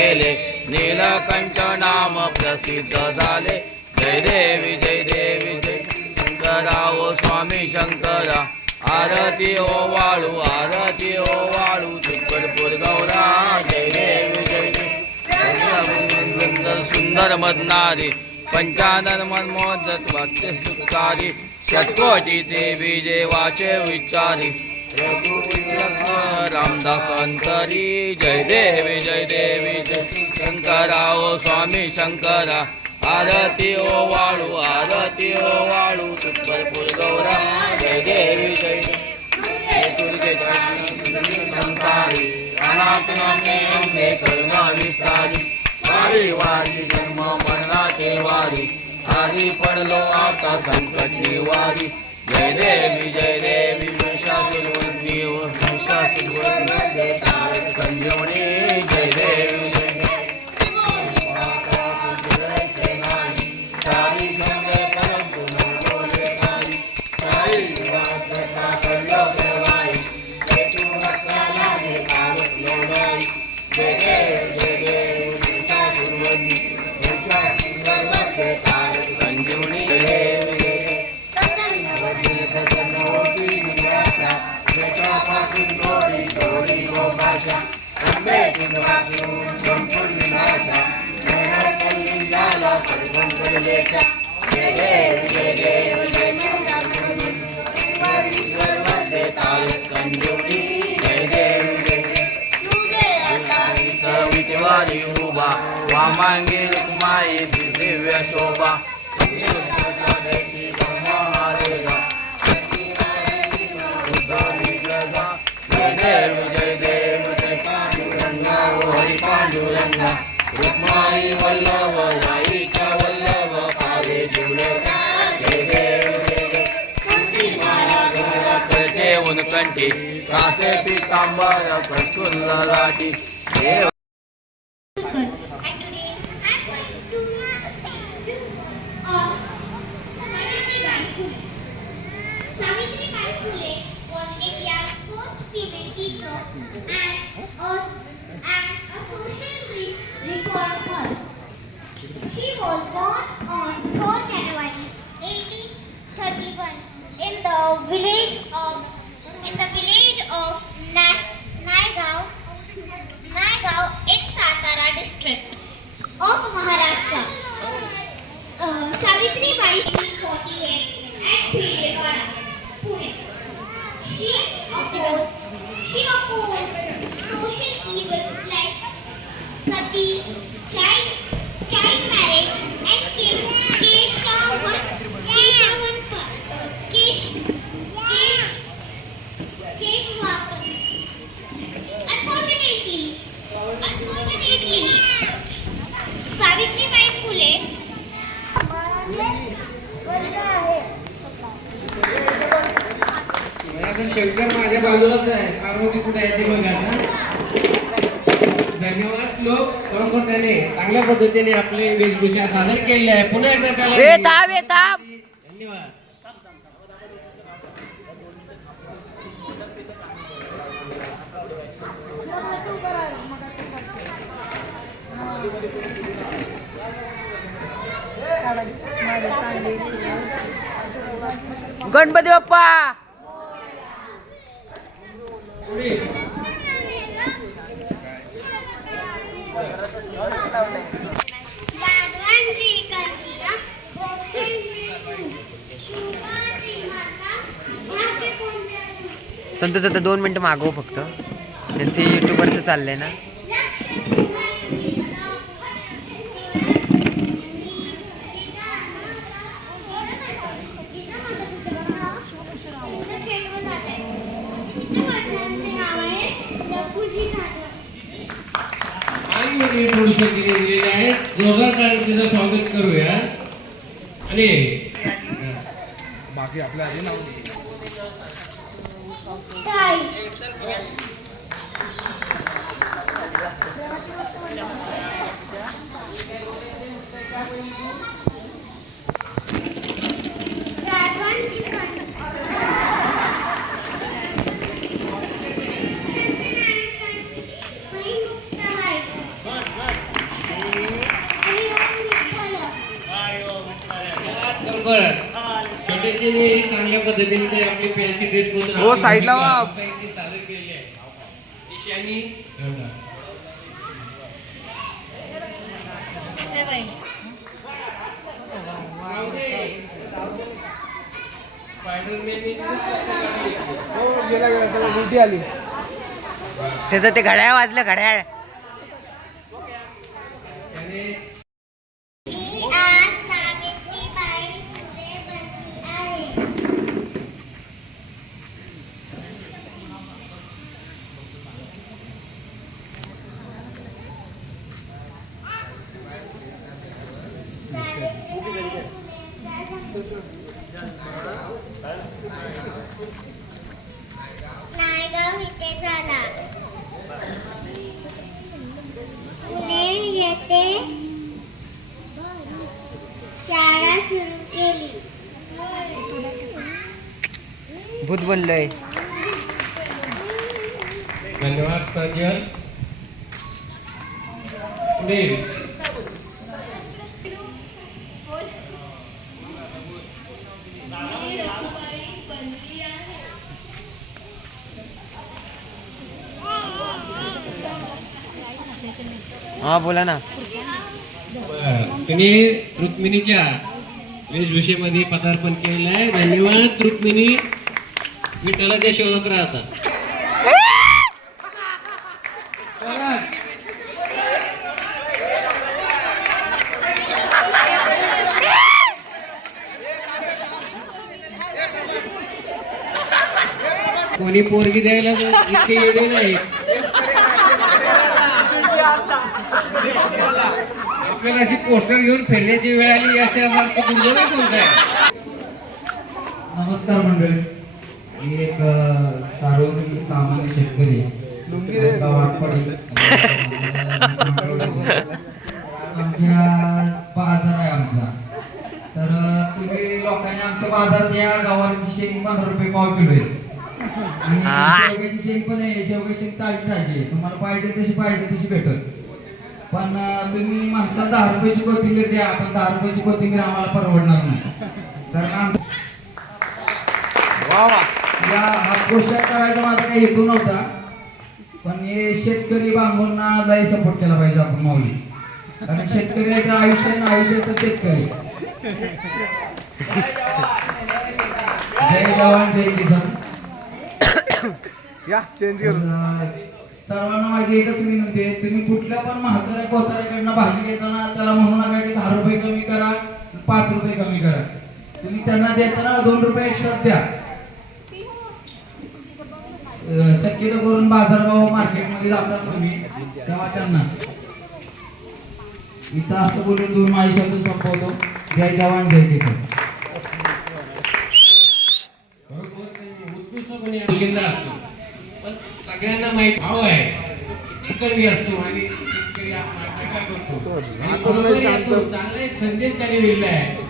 गेले. नीलकंठ नाम प्रसिद्ध झाले. जय देवी जय देवी जय. शंकरा ओ स्वामी शंकरा. आरती ओ वाळू आरती ओ वाळू. तुकडपूर गौरा जय देवी जय देवी. सुंदर सुंदर मदनारी पंचानन मनमोदत वाक्य सुखकारी शतकोटी देवी देवाचे विचारी. रामदास अंतरी. जय देवी जय देवी. शंकरा ओ स्वामी शंकरा. आरती ओ वाळू आरती ओ वाळू. तुपरपूर गौरा जय देवी जय जय दुर्गे जय संसारी. करुणा विस्तारी वारी वारी जन्म मरणाचे वारी. आधी पडलो आता संकट निवारी. जय देवी जय देवी महिषासुरवंदी व महिषासुरवंदी संजीवनी జయ జయ జయ జయ रुक्माई वल्लभ राईच्या वल्लभ पादे शिवलका जय देव जय देव तुझी माया गंगा करते उनकंठी कासे पितांबर प्रसुल्ल लाटी खरोखर त्याने चांगल्या पद्धतीने आपले वेशभूषा सादर केले आहे पुन्हा एकदा त्याला धन्यवाद गणपती बाप्पा! संत संत दोन मिनिटं मागव फक्त. त्यांचे युट्यूबवरचं चाललंय ना. आणि इंट्रोडक्शन तिने दिलेले आहे जोरदार टाळ्यांनी तिचं स्वागत करूया. आणि Good. Good. चांगल्या पद्धतीने ते आपली फॅन्सी ड्रेस मधून हो, आपली साईडला भूमिका वा. आता इथे सादर केलेली आहे ईशानी एवढा. राहू दे. स्पायडरमॅनने त्याचं ते घड्याळ वाजलं घड्याळ त्याने मी आज सावित्रीबाई फुले बनली आहे सावित्रीबाई नायगाव इथे झाला पुणे येथे शाळा सुरू केली भूत बनलोय. धन्यवाद प्रज्वल पुढे हा बोला ना. तुम्ही रुक्मिणीच्या वेशभूषेमध्ये पदार्पण केलेलं आहे. धन्यवाद रुक्मिणी. विठ्ठलाच्या शोधात राहतात. कोणी पोरगी द्यायला इतके एवढे नाही. आपल्याला अशी पोस्टर घेऊन फिरण्याची वेळ आली असे आम्हाला नमस्कार मंडळी. मी एक सार्वजनिक सामान्य शेतकरी. गाव आटपाडी आमच्या बाजार आहे आमचा. तर तुम्ही लोकांनी आमच्या बाजारात या गवारीची शेंग पंधरा रुपये पाव किलो आहे. आणि शेवग्याची शेंग पण आहे. शेवग्याची शेंग ताजी ताजी तुम्हाला पाहिजे तशी पाहिजे तशी भेटत पण तुम्ही माणसाला दहा रुपयाची कोथिंबीर द्या. पण दहा रुपयाची कोथिंबीर आम्हाला परवडणार नाही. कारण आम या हा पोशाख करायचा माझा काही हेतू नव्हता. पण हे शेतकरी बांधवांना लय सपोर्ट केला पाहिजे आपण माऊली. कारण शेतकऱ्याचं आयुष्य ना आयुष्य तर शेतकरी. जय जवान जय किसान. या चेंज अं, सर्वांना माझी एकच विनंती आहे तुम्ही कुठल्या पण म्हाताऱ्या कोताऱ्याकडनं भाजी घेताना त्याला म्हणू नका की दहा रुपये कमी करा पाच रुपये कमी करा. तुम्ही त्यांना देताना दोन रुपये एक्स्ट्रा द्या. शक्यतो करून बाजारभाव मार्केटमध्ये जातात तुम्ही तेव्हा त्यांना. इथं असं बोलून दोन माझी शब्द संपवतो. जय जवान जय किसान. असतो पण सगळ्यांना माहीत भाव आहे. किती कमी असतो आणि शेतकरी करतो चांगला एक संदेश त्यांनी दिला आहे.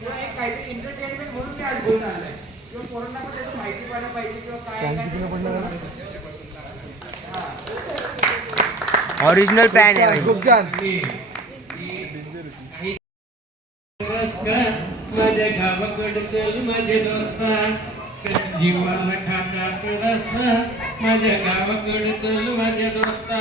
शेतकरी काय ओरिजिनल पॅन आहे. भाई. नमस्कार माझ्या गावाकडे चल माझे दोस्ता. रस्ता माझ्या गावाकडे चल माझ्या दोस्ता.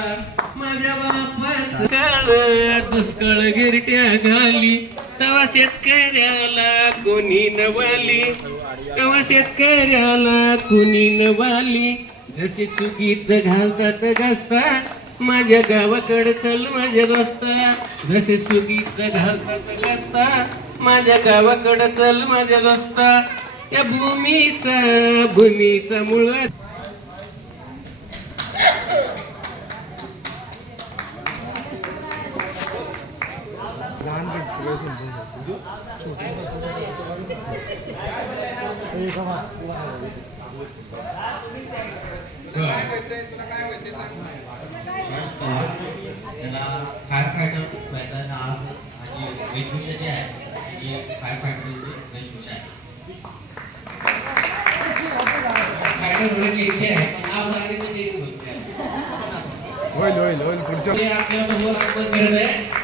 माझ्या बापाच काळ दुष्काळ गिरट्या घाली. तवा शेतकऱ्याला कोणी नवाली? तवा शेतकऱ्याला कोणी नवाली? जसे सुगीत घालतात गस्ता माझ्या गावाकडे चल माझ्या दोस्ता. जसे सुगीत घालतात गस्ता माझ्या गावाकडे चल माझ्या दोस्ता. या भूमीचा भूमीचा मुळ लहान त्याला फायर फायटर व्हायचा आहे आज आणि वेशभूषा जी आहे ही फायर फायटरची वेशभूषा आहे फायटर होण्याची इच्छा आहे पण नाव सांगितलं म्हणजे. होईल होईल होईल पुढच्या समोर आपण करत आहे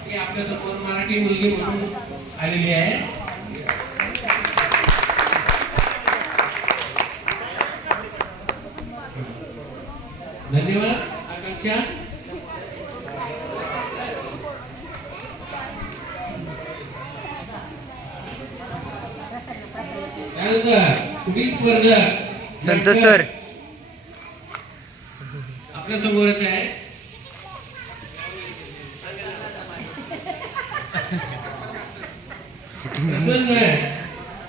ही आपल्यासमोर आलेली आहे. धन्यवाद आकांक्षा. पुढील संतोष सर. आपल्या समोरच आहे प्रसन्न आहे.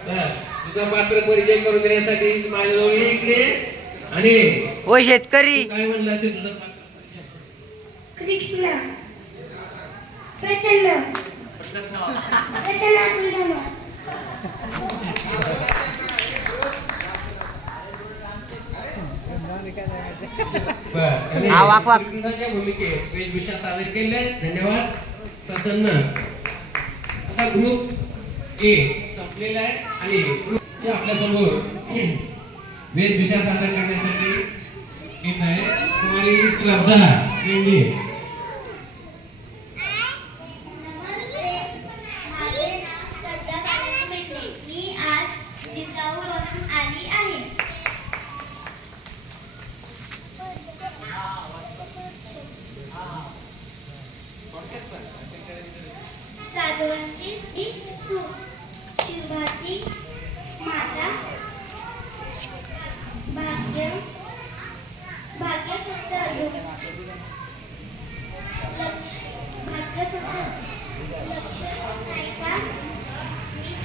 तर तुझा पात्र परिचय करून देण्यासाठी माझ्याजवळ ये इकडे. आणि ओ शेतकरी. काय म्हणला ते तुझं? पात्र कृष्ण. प्रसन्न. प्रसन्न कुंडम बरं. आणि वाक, वाक. कृष्णाच्या भूमिकेत वेशभूषा सादर केले धन्यवाद. प्रसन्न. आता ग्रुप ए संपलेला आहे आणि ग्रुप आपल्यासमोर समोर वेशभूषा सादर करण्यासाठी येत आहे. तुम्हाला श्रद्धा मेंढे माझे नाव श्रद्धा कालिंदी मेंढे. मी आज जिजाऊवरून आली आहे साधवांची जी सूप शिवाची माता भाग्य भाग्य फक्त लक्ष भाग्य फक्त लक्ष नायिका मी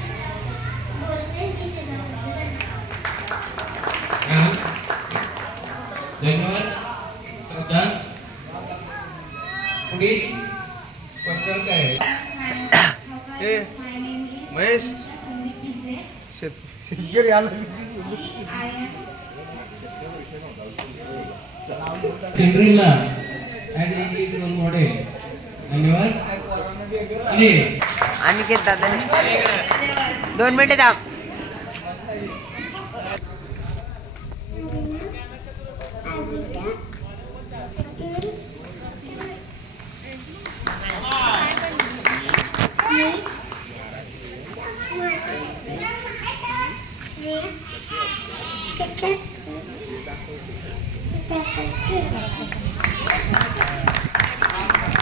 बोलते मी जिजाऊ हा. धन्यवाद. श्रद्धा पुढील स्पर्धक आहे? महेश. शेत शेतकरी आला चिल्ड्रनला ॲड इंग्लिश रोल मॉडेल धन्यवाद. आणि अनिकेत दादा दोन मिनिटे थांब.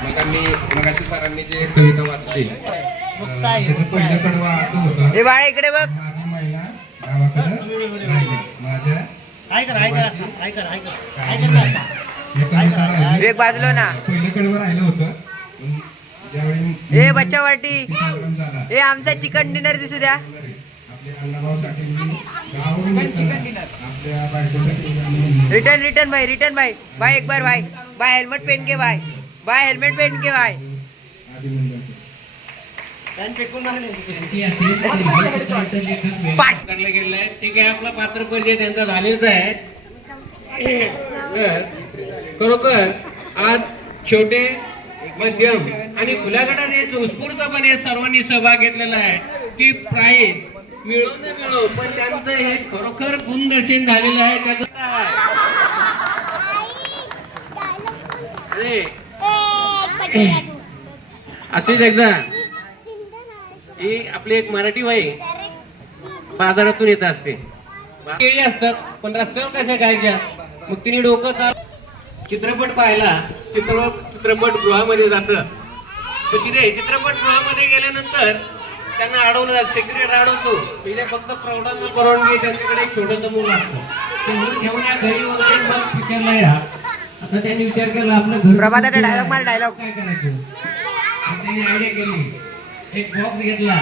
मग मी मगाशी सरांनी जे कविता वाचली अं, त्याचं पहिलं कडवं असं होतं. हे बाळा इकडे बघ. माझी महिला गावाकडे राहिली. माझ्या काही नाही. हे कविता राहिली. विवेक बाजूला ना. पहिलं कडवं राहिलं होतं. पण ज्यावेळी ए बच्चा वाटी ए आमचा चिकन डिनर दिसू द्या. रिटर्न रिटर्न भाई रिटर्न भाई. भाई एक बार भाई. भाई हेलमेट पहन के भाई. भाई हेलमेट पहन के भाई. करला गेलेला आहे ते काय आपला पात्र परिचय त्यांचा झालेला आहे. तर खरोखर आज छोटे मध्यम आणि खुल्या गटाने उत्स्फूर्तपणे सर्वांनी सहभाग घेतलेला आहे. ती प्राईज मिळो न मिळो पण त्यांचं हे खरोखर गुणदर्शन झालेलं आहे त्याचं अरे, अशीच एकदा ही आपली एक मराठी बाई बाजारातून येत असते केळी असतात पण रस्त्यावर कशा खायच्या? मग तिने डोकं चाल चित्रपट पाहिला चित्रपट चित्रपट गृहामध्ये जातं तिथे चित्रपट गृहामध्ये गेल्यानंतर त्यांना अडवलं जात. सेक्रेट अडवतो तिथे फक्त प्रौढांना परवानगी त्यांच्याकडे एक छोटस मूल असतं. ते मूल घेऊन या घरी वगैरे मग पिक्चरला या. आता त्यांनी विचार केला आपलं घर प्रभाताचा डायलॉग मार डायलॉग काय करायचं? त्यांनी आयडिया केली. एक बॉक्स घेतला.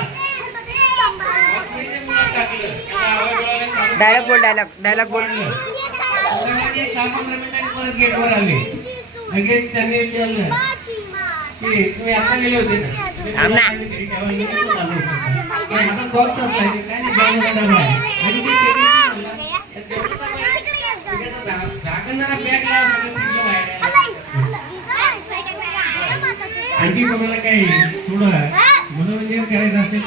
डायलॉग बोल डायलॉग डायलॉग बोल. परत गेटवर आले. लगेच त्यांनी विचारलं की तुम्ही आता गेले होते ना? थांब ना आणखी कोणाला काही थोडं मनोरंजन करायचं असेल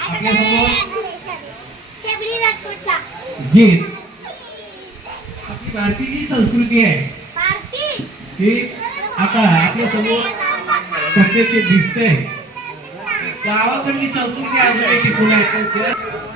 आपल्यासमोर गीत आपली भारतीय जी संस्कृती आहे ती आता आपल्यासमोर सत्य दिसतंय गावाकडची संस्कृती अजूनही टिकून आहे.